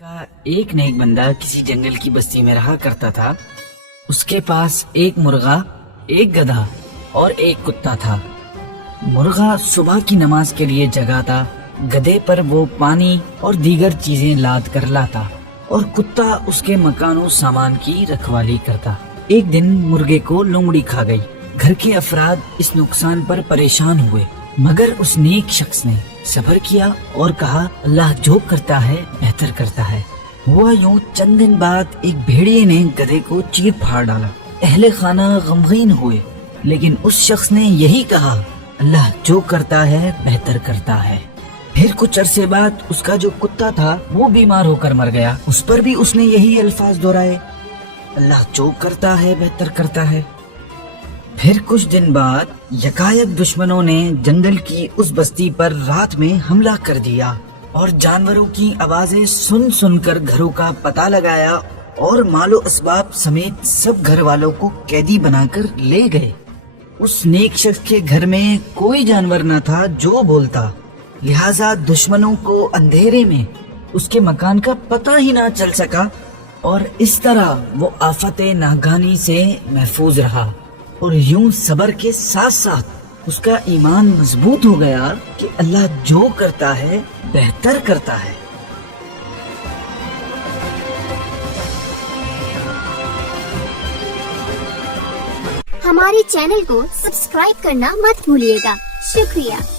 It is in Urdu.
کا ایک نیک بندہ کسی جنگل کی بستی میں رہا کرتا تھا۔ اس کے پاس ایک مرغا، ایک گدھا اور ایک کتا تھا۔ مرغا صبح کی نماز کے لیے جگاتا، گدھے پر وہ پانی اور دیگر چیزیں لاد کر لاتا اور کتا اس کے مکان و سامان کی رکھوالی کرتا۔ ایک دن مرغے کو لومڑی کھا گئی۔ گھر کے افراد اس نقصان پر پریشان ہوئے، مگر اس نیک شخص نے صبر کیا اور کہا اللہ جو کرتا ہے بہتر کرتا ہے۔ ہوا یوں چند دن بعد ایک بھیڑیے نے گدھے کو چیر پھاڑ ڈالا۔ اہل خانہ غمگین ہوئے، لیکن اس شخص نے یہی کہا اللہ جو کرتا ہے بہتر کرتا ہے۔ پھر کچھ عرصے بعد اس کا جو کتا تھا وہ بیمار ہو کر مر گیا۔ اس پر بھی اس نے یہی الفاظ دہرائے اللہ جو کرتا ہے بہتر کرتا ہے۔ پھر کچھ دن بعد یکایک دشمنوں نے جنگل کی اس بستی پر رات میں حملہ کر دیا اور جانوروں کی آوازیں سن سن کر گھروں کا پتہ لگایا اور مال و اسباب سمیت سب گھر والوں کو قیدی بنا کر لے گئے۔ اس نیک شخص کے گھر میں کوئی جانور نہ تھا جو بولتا، لہٰذا دشمنوں کو اندھیرے میں اس کے مکان کا پتہ ہی نہ چل سکا اور اس طرح وہ آفت ناگہانی سے محفوظ رہا۔ اور یوں صبر کے ساتھ ساتھ اس کا ایمان مضبوط ہو گیا کہ اللہ جو کرتا ہے بہتر کرتا ہے۔ ہمارے چینل کو سبسکرائب کرنا مت بھولیے گا۔ شکریہ۔